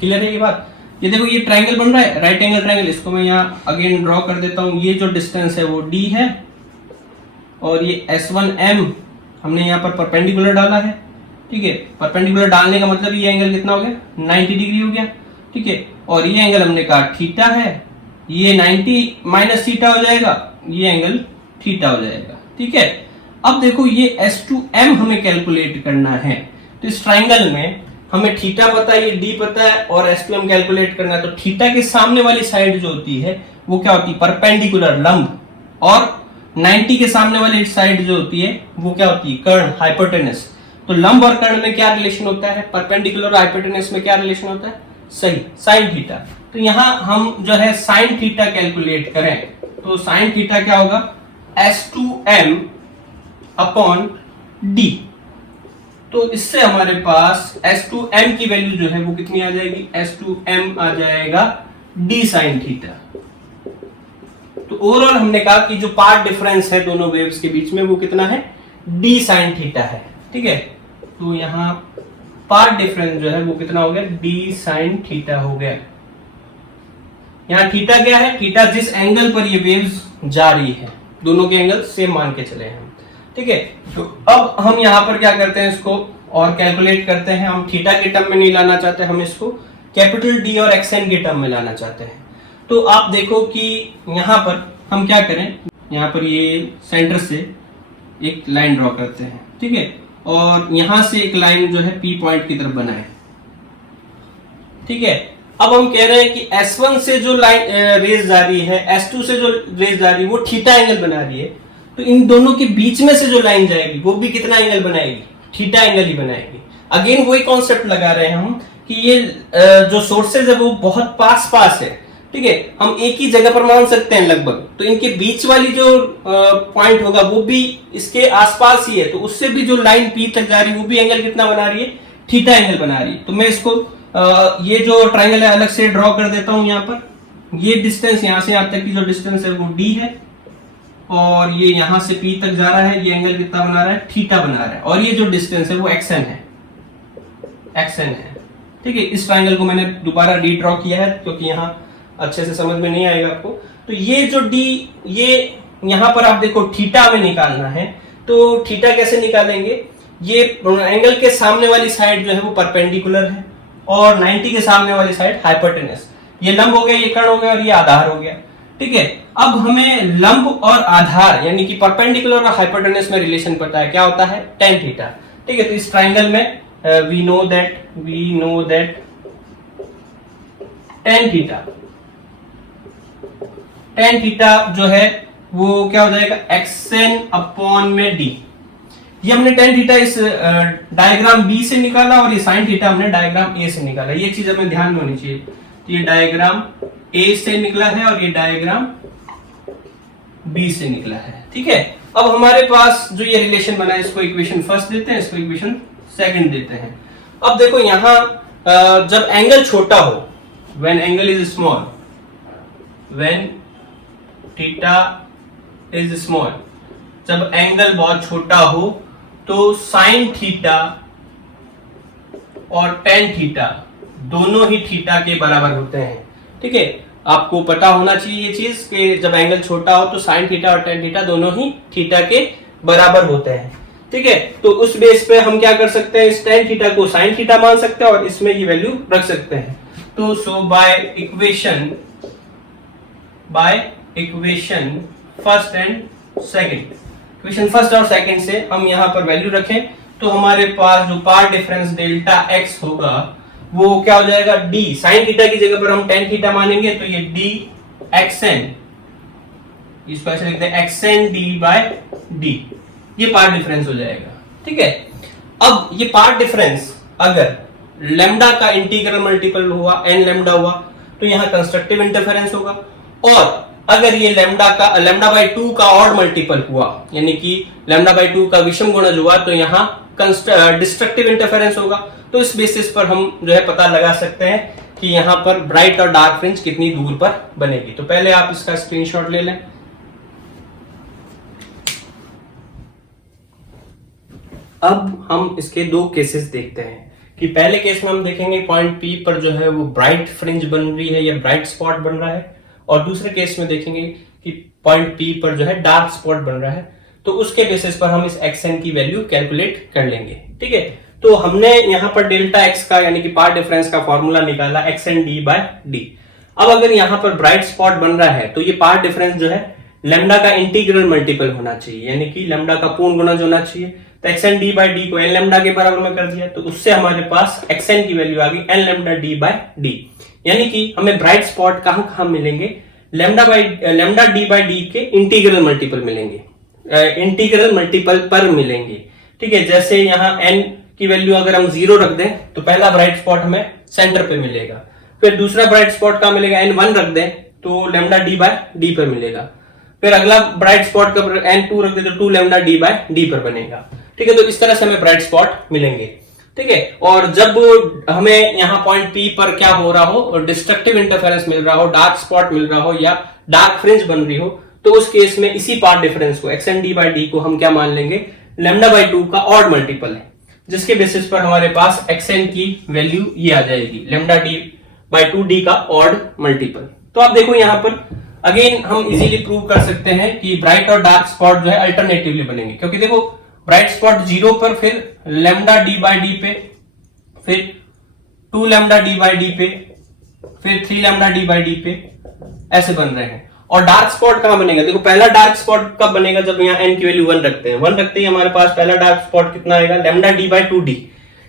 क्लियर है ये बात। ये देखो ये ट्राइंगल बन रहा है, राइट एंगल ट्राइंगल, इसको मैं यहाँ अगेन ड्रॉ कर देता हूँ। ये जो डिस्टेंस है वो D है, और ये S1m हमने यहाँ पर परपेंडिकुलर डाला है, ठीक है। परपेंडिकुलर डालने का मतलब ये एंगल कितना हो गया, 90 डिग्री हो गया, ठीक है। और ये एंगल हमने कहा थीटा है, ये 90 माइनस थीटा हो जाएगा, ये एंगल थीटा हो जाएगा, ठीक है। अब देखो ये S2m हमें कैलकुलेट करना है, तो इस ट्राइंगल में हमें थीटा पता है, ये D पता है, और S2m कैलकुलेट करना है। तो थीटा के सामने वाली साइड जो होती है वो क्या होती है, परपेंडिकुलर, लंब, और 90 के सामने वाली साइड जो होती है वो क्या होती है, कर्ण, हाइपोटेनस। तो लंब और कर्ण में क्या रिलेशन होता है, परपेंडिकुलर और हाइपोटेनस में क्या रिलेशन होता है, सही, साइन थीटा। तो यहां हम जो है साइन थीटा कैलकुलेट करें, तो साइन थीटा क्या होगा, S2m अपॉन D, तो इससे हमारे पास S2m की वैल्यू जो है वो कितनी आ जाएगी, S2m आ जाएगा d sin थीटा। तो ओवरऑल हमने कहा कि जो पार्ट डिफरेंस है दोनों वेव्स के बीच में वो कितना है, d sin थीटा है। ठीक है, तो यहाँ पार्ट डिफरेंस जो है वो कितना हो गया, d sin थीटा हो गया। यहाँ थीटा क्या है, थीटा जिस एंगल पर ये वेव्स जा रही है, दोनों के एंगल सेम मान के चले हम। ठीक है, तो अब हम यहाँ पर क्या करते हैं, इसको और कैलकुलेट करते हैं। हम थीटा के टर्म में नहीं लाना चाहते, हम इसको कैपिटल डी और एक्सएन के टर्म में लाना चाहते हैं। तो आप देखो कि यहाँ पर हम क्या करें, यहाँ पर ये सेंटर से एक लाइन ड्रॉ करते हैं। ठीक है, और यहां से एक लाइन जो है पी पॉइंट की तरफ बनाए। ठीक है, अब हम कह रहे हैं कि S1 से जो लाइन रेज जा रही है, S2 से जो रेज जा रही है, वो थीटा एंगल बना रही है। तो इन दोनों के बीच में से जो लाइन जाएगी वो भी कितना एंगल बनाएगी, थीटा एंगल ही बनाएगी। अगेन वही कॉन्सेप्ट लगा रहे हैं हम कि ये जो सोर्सेज है वो बहुत पास पास है। ठीक है, हम एक ही जगह पर मान सकते हैं लगभग, तो इनके बीच वाली जो पॉइंट होगा वो भी इसके आसपास ही है, तो उससे भी जो लाइन पी तक जा रही है वो भी एंगल कितना बना रही है, थीटा एंगल बना रही है। तो मैं इसको ये जो ट्रायंगल है अलग से ड्रॉ कर देता हूं। यहाँ पर ये डिस्टेंस यहां से यहां तक की जो डिस्टेंस है वो d है, और ये यहां से p तक जा रहा है, ये एंगल कितना बना रहा है, थीटा बना रहा है, और ये जो डिस्टेंस है वो xn है, xn है। ठीक है, इस ट्रायंगल को मैंने दोबारा डी ड्रॉ किया है क्योंकि यहाँ अच्छे से समझ में नहीं आएगा आपको। तो ये जो d, ये यहां पर आप देखो थीटा में निकालना है, तो थीटा कैसे निकालेंगे, ये एंगल के सामने वाली साइड जो है वो परपेंडिकुलर है और 90 के सामने वाली साइड हाइपोटेनस। ये लंब हो गया, ये कर्ण हो गया और ये आधार हो गया। ठीक है, अब हमें लंब और आधार यानी कि परपेंडिकुलर और हाइपोटेनस में रिलेशन पता है, क्या होता है, tan थीटा। ठीक है, तो इस ट्रायंगल में we know that tan theta जो है वो क्या हो जाएगा, xn अपॉन में d। ये हमने tan थीटा इस डायग्राम B से निकाला और ये sin थीटा हमने डायग्राम A से निकाला। ये चीज हमें ध्यान में होनी चाहिए। तो ये डायग्राम A से निकला है और ये डायग्राम B से निकला है। ठीक है, अब हमारे पास जो ये रिलेशन बना है, इसको इक्वेशन फर्स्ट देते हैं, इसको इक्वेशन सेकंड देते हैं। अब देखो यहां जब एंगल छोटा हो, when angle is small, when theta is small, जब एंगल बहुत छोटा हो तो साइन थीटा और टेन थीटा दोनों ही थीटा के बराबर होते हैं। ठीक है, आपको पता होना चाहिए ये चीज कि जब एंगल छोटा हो तो साइन थीटा और टेन थीटा दोनों ही थीटा के बराबर होते हैं। ठीक है, तो उस बेस पे हम क्या कर सकते हैं, इस टेन थीटा को साइन थीटा मान सकते हैं और इसमें ये वैल्यू रख सकते हैं। तो so by equation first and second, equation first और सेकंड से हम यहां पर वैल्यू रखें तो हमारे पास जो पार्ट डिफरेंस डेल्टा x होगा वो क्या हो जाएगा, d साइन थीटा की जगह पर हम टेन थीटा मानेंगे तो ये d xn, इसको ऐसे लिखते हैं xn d by d, ये पार्ट डिफरेंस हो जाएगा। ठीक है, अब ये पार्ट डिफरेंस अगर लैम्डा का इंटीग्रल मल्टीपल हुआ, n लैम्डा हुआ, तो यहाँ कंस्ट्रक्टिव इंटरफेरेंस होगा, और अगर ये लैम्डा बाई 2 का ऑड मल्टीपल हुआ यानी कि लैम्डा बाई 2 का विषम गुणज हुआ, तो यहाँ डिस्ट्रक्टिव इंटरफेरेंस होगा। तो इस बेसिस पर हम जो है पता लगा सकते हैं कि यहाँ पर ब्राइट और डार्क फ्रिंज कितनी दूर पर बनेगी। तो पहले आप इसका स्क्रीनशॉट ले लें। अब हम इसके दो केसेस देखते हैं कि पहले केस में हम देखेंगे पॉइंट P पर जो है वो ब्राइट फ्रिंज बन रही है या ब्राइट स्पॉट बन रहा है, और दूसरे केस में देखेंगे कि पॉइंट P पर जो है डार्क स्पॉट बन रहा है। तो उसके बेसिस पर हम इस xn की वैल्यू कैलकुलेट कर लेंगे। ठीक है, तो हमने यहाँ पर डेल्टा x का यानी कि पार्ट डिफरेंस का फॉर्मूला निकाला xn d by d। अब अगर यहाँ पर ब्राइट स्पॉट बन रहा है तो ये पार्ट डिफरेंस जो है लैम्डा का इंटीग्रल मल्टीपल होना चाहिए यानी कि लैम्डा का पूर्ण गुणज होना चाहिए। तो xn d by d को n लैम्डा के बराबर में कर दिया, तो उससे हमारे पास xn की वैल्यू आ गई n lambda d by d, यानी कि हमें ब्राइट स्पॉट कहां मिलेंगे, लैम्डा d by d के इंटीग्रल मल्टीपल मिलेंगे, इंटीग्रल मल्टीपल पर मिलेंगे। ठीक है, जैसे यहाँ n की वैल्यू अगर हम 0 रख दें तो पहला ब्राइट स्पॉट हमें सेंटर पे मिलेगा, फिर दूसरा ब्राइट स्पॉट कहां मिलेगा, n1 रख दें तो लैम्डा d by d पर मिलेगा, फिर अगला ब्राइट स्पॉट का n2 रख दें तो 2 लैम्डा d by d पर बनेगा। ठीक है, तो इस तरह से हमें ब्राइट स्पॉट मिलेंगे। ठीक है, और जब हमें यहाँ पॉइंट पी पर क्या हो रहा हो, डिस्ट्रक्टिव इंटरफेरेंस मिल रहा हो, डार्क स्पॉट मिल रहा हो या डार्क फ्रिंज बन रही हो, तो उस केस में इसी पाथ डिफरेंस को xnd/d को हम क्या मान लेंगे, λ/2 का ऑड मल्टीपल है, जिसके बेसिस पर हमारे पास xn की वैल्यू ये आ जाएगी λd/2d का ऑड मल्टीपल। तो आप देखो यहां पर अगेन हम इजीली प्रूव कर सकते हैं कि ब्राइट और डार्क स्पॉट जो है अल्टरनेटिवली बनेंगे, क्योंकि देखो ब्राइट स्पॉट 0 पर, फिर λd/d पे, फिर 2λd/d पे, फिर 3λd/d पे, ऐसे बन रहे हैं। और डार्क स्पॉट कहां बनेगा, देखो पहला डार्क स्पॉट कब बनेगा, जब यहाँ n की वैल्यू 1 रखते हैं। 1 रखते ही हमारे पास पहला डार्क स्पॉट कितना आएगा, λd/2d।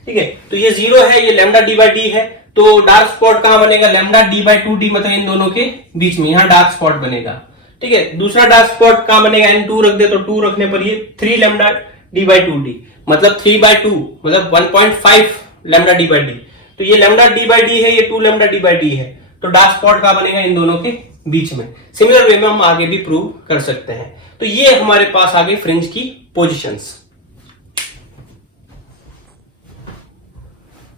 ठीक है, तो ये 0 है, ये λd/d है, तो डार्क स्पॉट कहां बनेगा, λd/2d, मतलब इन दोनों के बीच में यहां डार्क स्पॉट बनेगा। ठीक है, दूसरा डार्क स्पॉट कहां बनेगा, n2 रख दे तो 2 रखने पर ये 3λd/2d, मतलब 3/2, मतलब 1.5 λd/d। तो ये λd/d है, ये 2λd/d है, तो डार्क स्पॉट कहां बनेगा, इन दोनों के बीच में। सिमिलर वे में हम आगे भी प्रूव कर सकते हैं। तो ये हमारे पास आगे फ्रिंज की पोजीशंस।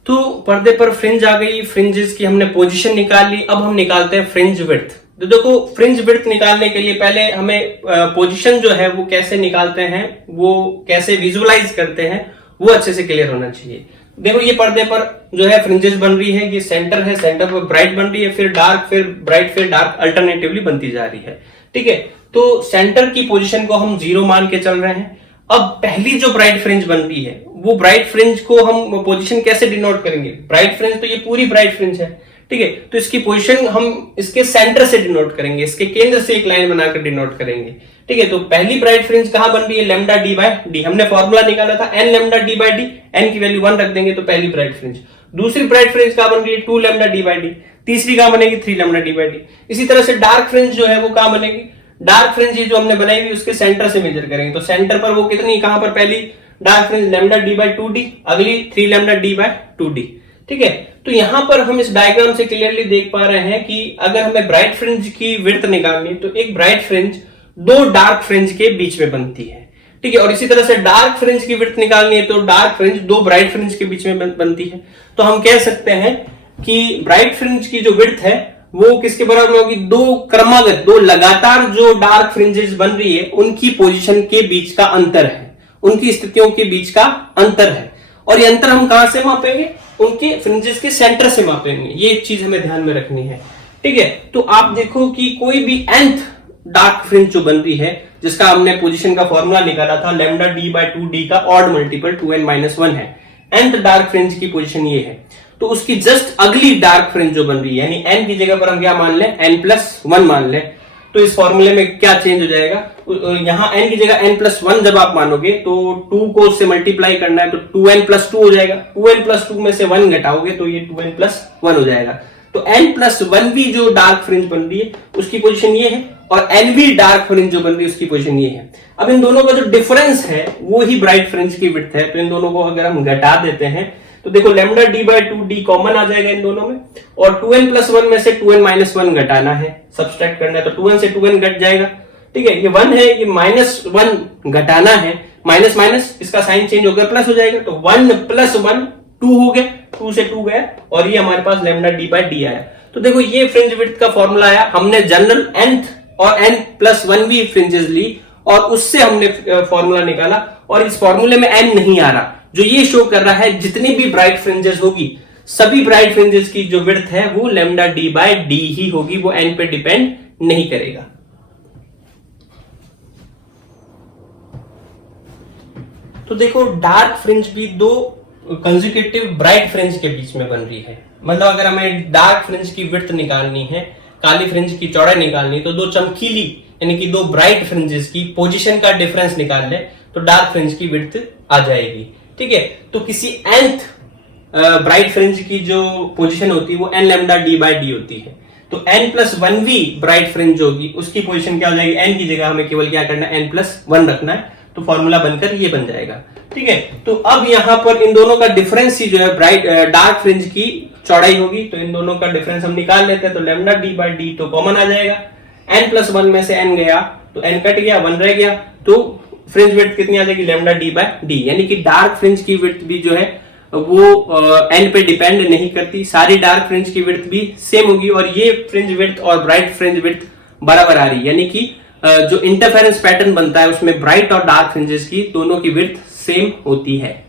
तो पर्दे पर फ्रिंज आ गई, फ्रिंजेस की हमने पोजीशन निकाल ली। अब हम निकालते हैं फ्रिंज विड्थ। तो देखो फ्रिंज विड्थ निकालने के लिए पहले हमें पोजीशन जो है वो कैसे निकालते हैं, वो कैसे विजुअलाइज करते हैं, वो अच्छे से क्लियर होना चाहिए। देखो ये पर्दे पर जो है फ्रिंजेस बन रही है, ये सेंटर है, सेंटर पर ब्राइट बन रही है, फिर डार्क, फिर ब्राइट, फिर डार्क, अल्टरनेटिवली बनती जा रही है। ठीक है, तो सेंटर की पोजीशन को हम 0 मान के चल रहे हैं। अब पहली जो ब्राइट फ्रिंज बन रही है, वो ब्राइट फ्रिंज को हम पोजीशन कैसे डिनोट करेंगे, ब्राइट फ्रिंज तो ये पूरी ब्राइट फ्रिंज है। ठीक है, तो इसकी पोजीशन हम इसके सेंटर से डिनोट करेंगे, इसके केंद्र से एक लाइन बनाकर डिनोट करेंगे। ठीक है, तो पहली ब्राइट फ्रिंज कहां बन रही है, λd/d। हमने फॉर्मूला निकाला था n λd/d, n की वैल्यू 1 रख देंगे तो पहली ब्राइट फ्रिंज। दूसरी ब्राइट फ्रिंज कहां बन रही है, 2λd/d। तीसरी कहां बनेगी, 3λd/d। इसी तरह से डार्क फ्रिंज जो है वो कहां बनेगी, डार्क फ्रिंज जो हमने बनाई हुई उसके सेंटर से मेजर करेंगे, तो सेंटर पर वो कितनी, कहां पर पहली डार्क फ्रिंज λd/2d, अगली 3λd/2d। ठीक है, तो यहां पर हम इस डायग्राम से क्लियरली देख पा रहे हैं कि अगर हमें ब्राइट फ्रिंज की विड्थ निकालनी तो एक ब्राइट फ्रिंज दो डार्क फ्रिंज के बीच में बनती है। ठीक है, और इसी तरह से डार्क फ्रिंज की विड्थ निकालनी है तो डार्क फ्रिंज दो ब्राइट फ्रिंज के बीच में बनती है। तो हम कह सकते हैं कि ब्राइट फ्रिंज की जो विड्थ है वो किसके बराबर होगी, दो क्रमागत, दो लगातार जो डार्क फ्रिंजेस बन रही है उनकी पोजीशन के बीच का अंतर है, उनकी स्थितियों के बीच का अंतर है। और ये अंतर हम कहां से मापेंगे, उनके फ्रिंजेस के सेंटर से मापेंगे। ये एक चीज हमें ध्यान में रखनी है। ठीक है, तो आप देखो कि कोई भी nth डार्क फ्रिंज जो बन रही है, जिसका हमने पोजीशन का फॉर्मूला निकाला था λd/2d का ऑड मल्टीपल 2n-1 है, nth डार्क फ्रिंज की पोजीशन ये है, तो उसकी जस्ट अगली डार्क फ्रिंज जो बन रही है, यानी n की जगह पर हम क्या मान लें, n+1 मान लें, तो इस फॉर्मूले में क्या चेंज हो जाएगा, यहां n की जगह n+1 जब आप मानोगे तो 2 को उससे मल्टीप्लाई करना है तो 2n+2 हो जाएगा। 2n+2 में से 1 घटाओगे तो ये 2n+1 हो जाएगा। तो n+1 भी जो डार्क फ्रिंज बन रही है उसकी पोजीशन ये है, और nवी डार्क फ्रिंज जो बन रही है उसकी पोजीशन ये है। अब इन दोनों का जो डिफरेंस है वो ही ब्राइट फ्रिंज की विड्थ है, तो इन दोनों को अगर हम घटा देते हैं तो देखो λd/2d कॉमन आ जाएगा इन दोनों में, और 2n+1 में से 2n-1 घटाना है, सब्सट्रैक्ट करना है, तो 2n से 2n घट जाएगा। ठीक है, ये 1 है, ये -1 घटाना है, माइनस माइनस इसका साइन चेंज हो गया, प्लस हो जाएगा, तो 1+1 2 हो गया, 2 से 2 गया, और ये हमारे पास λd/d आया। तो देखो ये फ्रिंज विड्थ का फॉर्मूला आया, हमने जनरल nth और n+1 भी फ्रिंजेस ली और उससे हमने फॉर्मूला निकाला, और इस फॉर्मूले में n नहीं आ रहा, जो ये शो कर रहा है जितनी भी ब्राइट फ्रिंजेस होगी सभी ब्राइट फ्रिंजेस की जो विड्थ है वो λd/d ही होगी, वो n पे डिपेंड नहीं करेगा। तो देखो डार्क फ्रिंज भी दो कंसेक्यूटिव ब्राइट फ्रिंज के बीच में बन रही है, मतलब अगर हमें डार्क फ्रिंज की विड्थ निकालनी है, काली फ्रिंज की चौड़ाई निकालनी, तो दो चमकीली यानी कि दो ब्राइट फ्रिंजेस की पोजीशन का डिफरेंस निकाल ले तो डार्क फ्रिंज की विड्थ आ जाएगी। ठीक है, तो किसी nth ब्राइट फ्रिंज की जो पोजीशन होती है वो n λd/d होती है, तो n+1वीं ब्राइट फ्रिंज होगी उसकी पोजीशन क्या हो जाएगी, n की जगह हमें केवल क्या करना है, n+1 रखना है, तो फॉर्मूला बनकर ये बन जाएगा। ठीक है, तो अब यहां पर इन दोनों का डिफरेंस ही जो है ब्राइट डार्क फ्रिंज की चौड़ाई होगी, तो इन दोनों का डिफरेंस हम निकाल लेते हैं, तो λd/d तो कॉमन आ जाएगा, n+1 में से n गया तो n कट गया, 1 रह गया, तो फ्रिंज विड्थ कितनी आ जाएगी, लैम्डा डी बाय डी। यानी कि डार्क फ्रिंज की विड्थ भी जो है वो एन पे डिपेंड नहीं करती, सारी डार्क फ्रिंज की विड्थ भी सेम होगी, और ये फ्रिंज विड्थ और ब्राइट फ्रिंज विड्थ बराबर आ रही। यानी कि जो इंटरफेरेंस पैटर्न बनता है उसमें ब्राइट और डार्क फ्रिंजेस की दोनों की विड्थ सेम होती है।